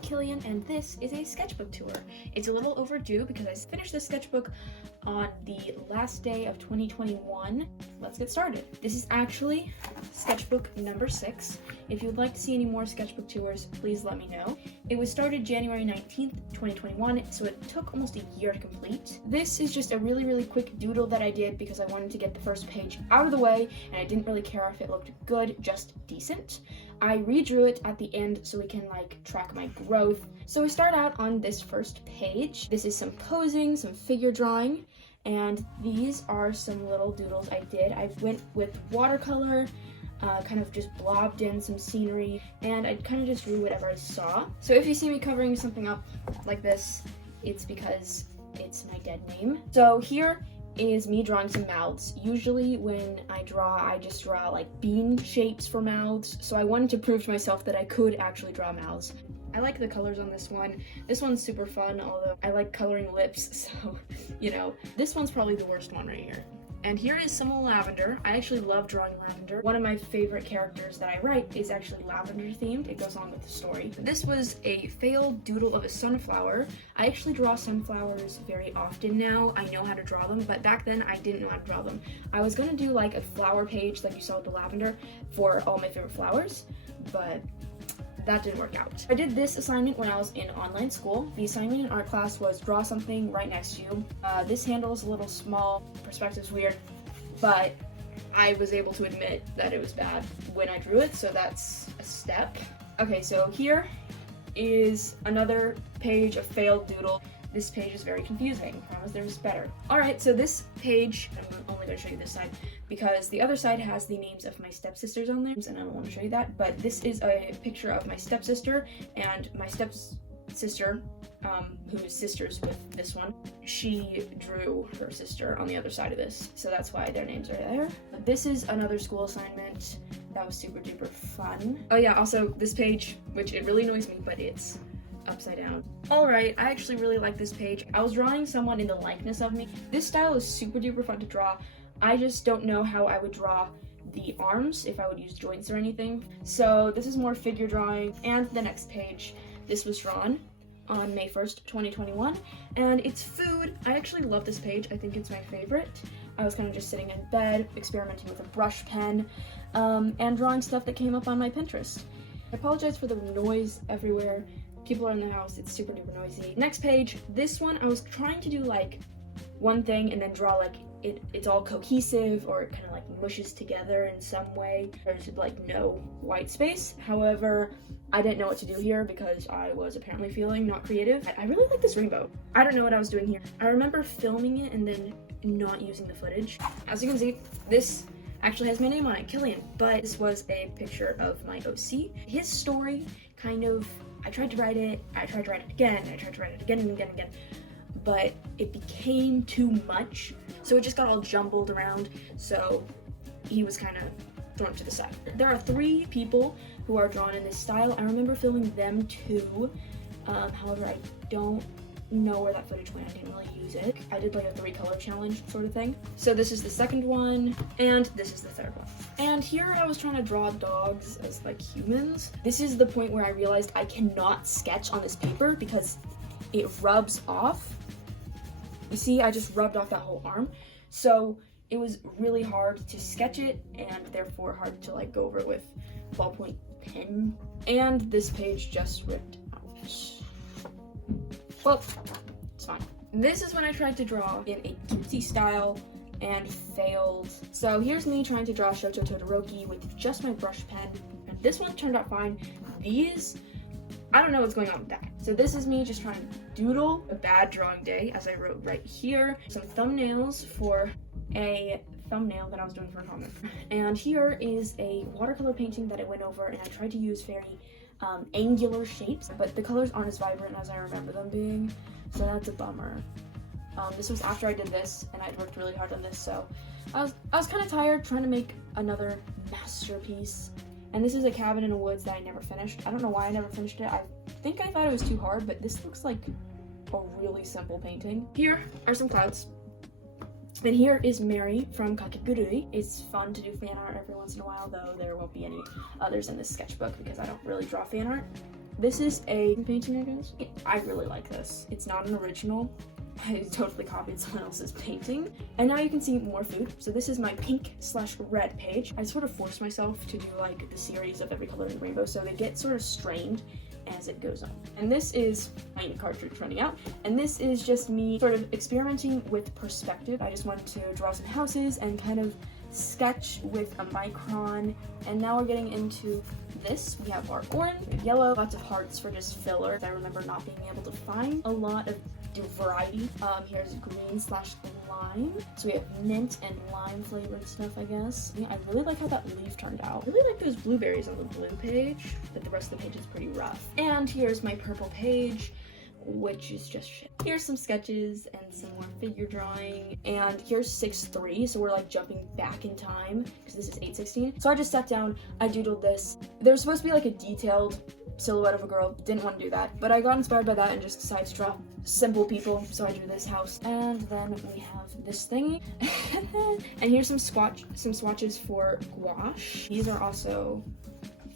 I'm Killian, and this is a sketchbook tour. It's a little overdue because I finished this sketchbook on the last day of 2021. Let's get started. This is actually sketchbook number 6. If you'd like to see any more sketchbook tours, please let me know. It was started January 19th, 2021, so it took almost a year to complete. This is just a really quick doodle that I did because I wanted to get the first page out of the way, and I didn't really care if it looked good, just decent. I redrew it at the end so we can track my growth. So we start out on this first page. This is some posing, some figure drawing, and these are some little doodles I did. I went with watercolor, kind of just blobbed in some scenery, and I kind of just drew whatever I saw. So if you see me covering something up like this, it's because it's my dead name. So here is me drawing some mouths. Usually when I just draw like bean shapes for mouths, so I wanted to prove to myself that I could actually draw mouths. I like the colors on this one. This one's super fun, although I like coloring lips, so, this one's probably the worst one right here. And here is some lavender. I actually love drawing lavender. One of my favorite characters that I write is actually lavender themed. It goes on with the story. This was a failed doodle of a sunflower. I actually draw sunflowers very often now. I know how to draw them, but back then I didn't know how to draw them. I was gonna do like a flower page like you saw with the lavender for all my favorite flowers, but that didn't work out. I did this assignment when I was in online school. The assignment in art class was draw something right next to you. This handle is a little small, perspective's weird, but I was able to admit that it was bad when I drew it, so that's a step. Okay, so here is another page of failed doodle. This page is very confusing. I promise there's better. Alright, so this page, I'm only going to show you this side because the other side has the names of my stepsisters on there, and I don't want to show you that, but this is a picture of my stepsister, and my stepsister, who is sisters with this one, she drew her sister on the other side of this, so that's why their names are there. But this is another school assignment that was super duper fun. Oh yeah, also this page, which it really annoys me, but it's upside down. Alright, I actually really like this page. I was drawing someone in the likeness of me. This style is super duper fun to draw. I just don't know how I would draw the arms, if I would use joints or anything. So this is more figure drawing. And the next page, this was drawn on May 1st, 2021, and it's food. I actually love this page. I think it's my favorite. I was kind of just sitting in bed, experimenting with a brush pen, and drawing stuff that came up on my Pinterest. I apologize for the noise everywhere. People are in the house, it's super duper noisy. Next page, this one, I was trying to do one thing and then draw it's all cohesive, or it kind of mushes together in some way. There's no white space. However, I didn't know what to do here because I was apparently feeling not creative. I really like this rainbow. I don't know what I was doing here. I remember filming it and then not using the footage. As you can see, this actually has my name on it, Killian, but this was a picture of my OC. His story I tried to write it, I tried to write it again, I tried to write it again and again, but it became too much, so it just got all jumbled around, so he was kind of thrown to the side. There are 3 people who are drawn in this style. I remember filming them too, however, I don't know where that footage went. I didn't really use it. I did a 3-color challenge sort of thing. So this is the second one, and this is the third one. And here I was trying to draw dogs as humans. This is the point where I realized I cannot sketch on this paper because it rubs off. You see, I just rubbed off that whole arm. So it was really hard to sketch it, and therefore hard to go over with ballpoint pen. And this page just ripped out. Well, it's fine. This is when I tried to draw in a cutesy style and failed. So here's me trying to draw Shoto Todoroki with just my brush pen, and this one turned out fine. These, I don't know what's going on with that. So this is me just trying to doodle a bad drawing day, as I wrote right here. Some thumbnails for a thumbnail that I was doing for a comic. And here is a watercolor painting that I went over, and I tried to use very angular shapes, but the colors aren't as vibrant as I remember them being, so that's a bummer. This was after I did this, and I'd worked really hard on this, so I was kind of tired trying to make another masterpiece. And this is a cabin in the woods that I never finished. I don't know why I never finished it. I think I thought it was too hard, but this looks like a really simple painting. Here are some clouds. And here is Mary from Kakegurui. It's fun to do fan art every once in a while, though there won't be any others in this sketchbook because I don't really draw fan art. This is a painting, I guess. I really like this. It's not an original. I totally copied someone else's painting. And now you can see more food. So this is my pink/red page. I sort of forced myself to do like the series of every color in the rainbow, so they get sort of strained as it goes on. And this is my ink cartridge running out. And this is just me sort of experimenting with perspective. I just wanted to draw some houses and kind of sketch with a micron. And now we're getting into this. We have our orange, we have yellow, lots of hearts for just filler. I remember not being able to find a lot of variety. Here's green/lime. So we have mint and lime flavored stuff, I guess. I really like how that leaf turned out. I really like those blueberries on the blue page, but the rest of the page is pretty rough. And here's my purple page, which is just shit. Here's some sketches and some more figure drawing. And here's 6/3, so we're like jumping back in time because this is 8/16. So I just sat down, I doodled this. There's supposed to be like a detailed silhouette of a girl. Didn't want to do that, but I got inspired by that and just decided to draw simple people, so I drew this house. And then we have this thingy. And here's some swatches for gouache. These are also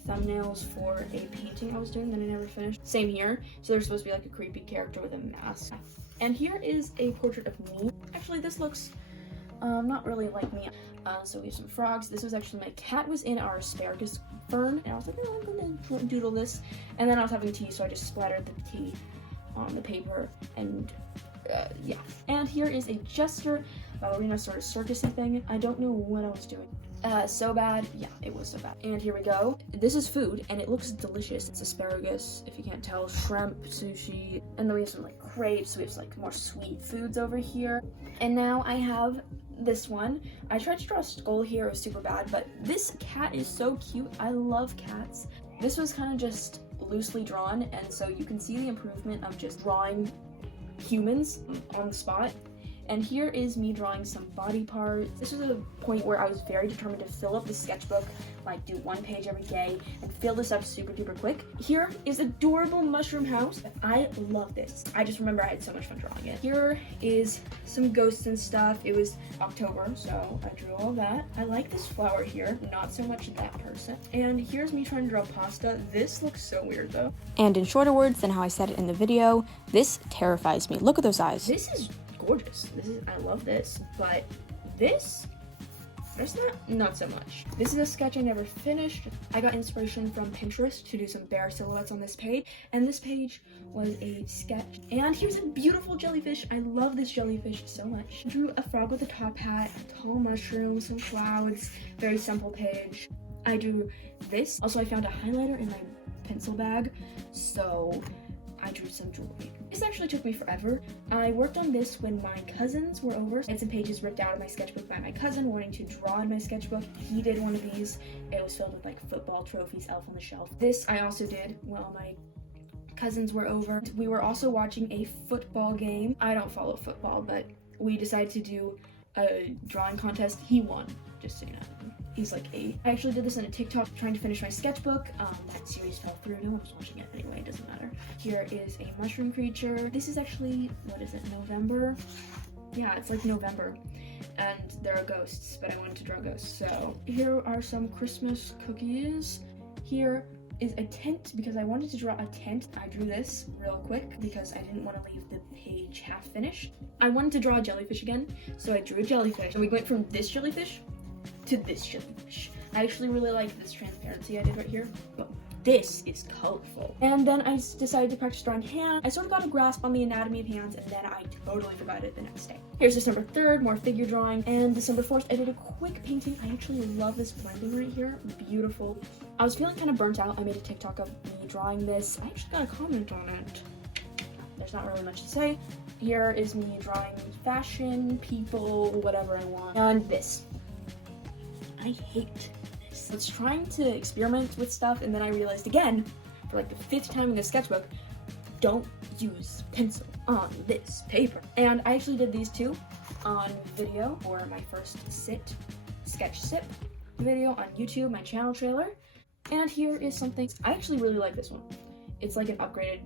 thumbnails for a painting I was doing that I never finished. Same here. So there's supposed to be like a creepy character with a mask. And here is a portrait of me. Actually, this looks not really like me. So we have some frogs. This was actually, my cat was in our asparagus fern, and I was like, oh, I'm gonna doodle this. And then I was having tea, so I just splattered the tea on the paper, and yeah. And here is a jester, ballerina sort of circusy thing. I don't know what I was doing. So bad. Yeah, it was so bad. And here we go. This is food, and it looks delicious. It's asparagus, if you can't tell, shrimp, sushi, and then we have some like crepes. We have like more sweet foods over here. And now I have this one. I tried to draw a skull here. It was super bad, but this cat is so cute. I love cats. This was kind of just loosely drawn, and so you can see the improvement of just drawing humans on the spot. And here is me drawing some body parts. This was a point where I was very determined to fill up the sketchbook, like do one page every day and fill this up super duper quick. Here is adorable mushroom house. I love this. I just remember I had so much fun drawing it. Here is some ghosts and stuff. It was October, so I drew all that. I like this flower here, not so much that person. And here's me trying to draw pasta. This looks so weird though. And in shorter words than how I said it in the video, this terrifies me. Look at those eyes. This is gorgeous. I love this, but this, there's not so much. This is a sketch I never finished. I got inspiration from Pinterest to do some bear silhouettes on this page, and this page was a sketch. And here's a beautiful jellyfish. I love this jellyfish so much. I drew a frog with a top hat, a tall mushroom, some clouds, very simple page. I drew this. Also, I found a highlighter in my pencil bag, so I drew some jewelry. This actually took me forever. I worked on this when my cousins were over. I had some pages ripped out of my sketchbook by my cousin wanting to draw in my sketchbook. He did one of these. It was filled with like football trophies, Elf on the Shelf. This I also did while my cousins were over. We were also watching a football game. I don't follow football, but we decided to do a drawing contest. He won, just so you know. He's like 8. I actually did this on a TikTok trying to finish my sketchbook. That series fell through. No one was watching it anyway, it doesn't matter. Here is a mushroom creature. This is actually, what is it, November? Yeah, it's like November. And there are ghosts, but I wanted to draw ghosts. So here are some Christmas cookies. Here is a tent because I wanted to draw a tent. I drew this real quick because I didn't want to leave the page half finished. I wanted to draw a jellyfish again, so I drew a jellyfish. And we went from this jellyfish to this jellyfish. I actually really like this transparency I did right here, but this is colorful. And then I decided to practice drawing hands. I sort of got a grasp on the anatomy of hands, and then I totally forgot it the next day. Here's December 3rd, more figure drawing, and December 4th, I did a quick painting. I actually love this blending right here, beautiful. I was feeling kind of burnt out. I made a TikTok of me drawing this. I actually got a comment on it. There's not really much to say. Here is me drawing fashion, people, whatever I want. And this. I hate this. I was trying to experiment with stuff, and then I realized again, for like the 5th time in the sketchbook, don't use pencil on this paper. And I actually did these two on video for my first sketch sip video on YouTube, my channel trailer. And here is something, I actually really like this one. It's like an upgraded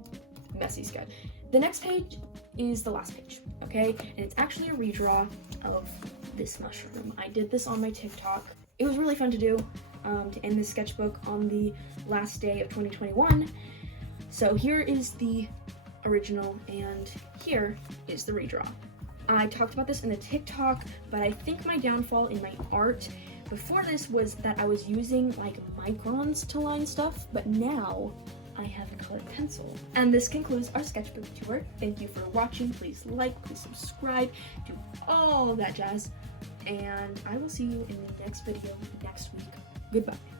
messy sketch. The next page is the last page, okay? And it's actually a redraw of this mushroom. I did this on my TikTok. It was really fun to do, to end this sketchbook on the last day of 2021. So here is the original, and here is the redraw. I talked about this in the TikTok, but I think my downfall in my art before this was that I was using like microns to line stuff, but now I have a colored pencil. And this concludes our sketchbook tour. Thank you for watching. Please like, please subscribe, do all that jazz. And I will see you in the next video next week. Goodbye.